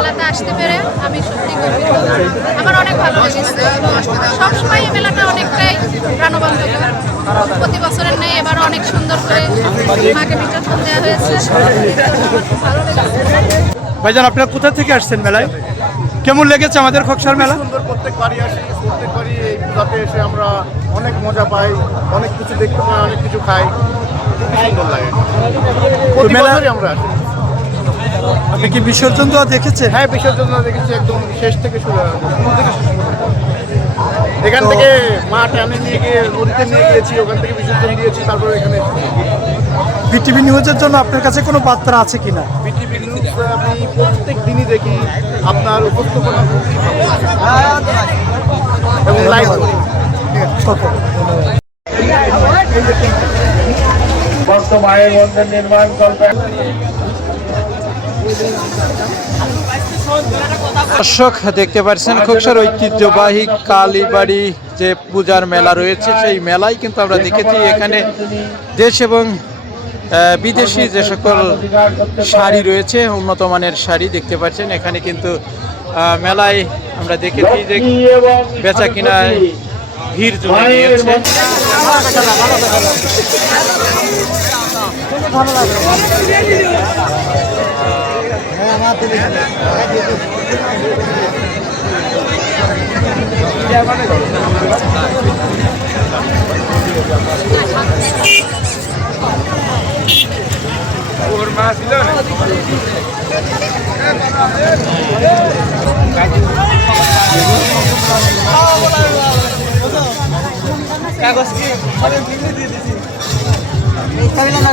মেলাতে আসতে পেরে আমি সত্যি গর্বিত। আমার অনেক ভালো লেগেছে। সবসময় এই মেলাটা অনেকটাই প্রাণবন্তকর প্রতি বছরের নেই এবার অনেক সুন্দর করে মাকে বিজ্ঞাপন দেওয়া হয়েছে। ভালো লেগেছে ভাইজান আপনারা কোথা থেকে আসছেন মেলায়? কেমন লেগেছে আমাদের খোকসার মেলা? সুন্দর প্রত্যেকবারই আসি প্রত্যেকবারই এই পূজাতে এসে আমরা অনেক মজা পাই অনেক কিছু দেখতে পাই অনেক কিছু খাই। সুন্দর লাগে। আমরা আসি। আপনি কি বিসর্জন দেওয়া দেখেছেন? হ্যাঁ বিসর্জন দেখেছি একদম শেষ থেকে শুরু থেকে এখান থেকে মা টানে নিয়ে গিয়ে নদীতে নিয়ে গিয়েছি ওখান থেকে বিসর্জন দিয়েছি তারপরে এখানে বিটিভি নিউজের জন্য আপনার কাছে কোনো বার্তা আছে কিনা? বিটিভি নিউজ আমি প্রত্যেক দিনই দেখি আপনার উপস্থাপনা এবং লাইভ করি। নির্মাণ করবে। দর্শক, দেখতে পাচ্ছেন খোকসার ঐতিহ্যবাহী কালীবাড়ি যে পূজার মেলা রয়েছে, সেই মেলায় কিন্তু আমরা দেখেছি। এখানে দেশ এবং বিদেশি যে সকল শাড়ি রয়েছে, উন্নত মানের শাড়ি দেখতে পাচ্ছেন। এখানে কিন্তু মেলায় আমরা দেখেছি যে বেচা কিনায় ভিড় জমে গিয়েছে। কাগজ কি? মিথ্যা মিলা না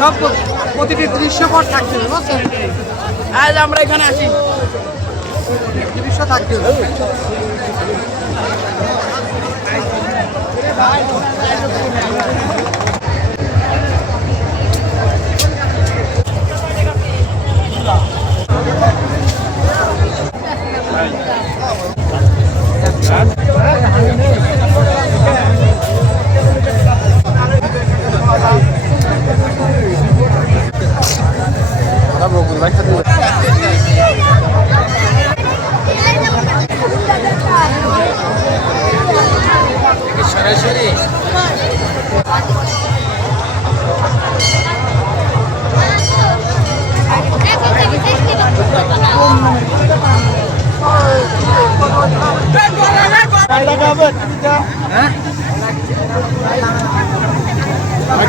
সব প্রতিটি দৃশ্যপট থাকতে হবে আজ আমরা এখানে আসি। দৃশ্য থাকতে হবে।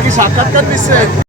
কি সাক্ষাৎকার দিচ্ছেন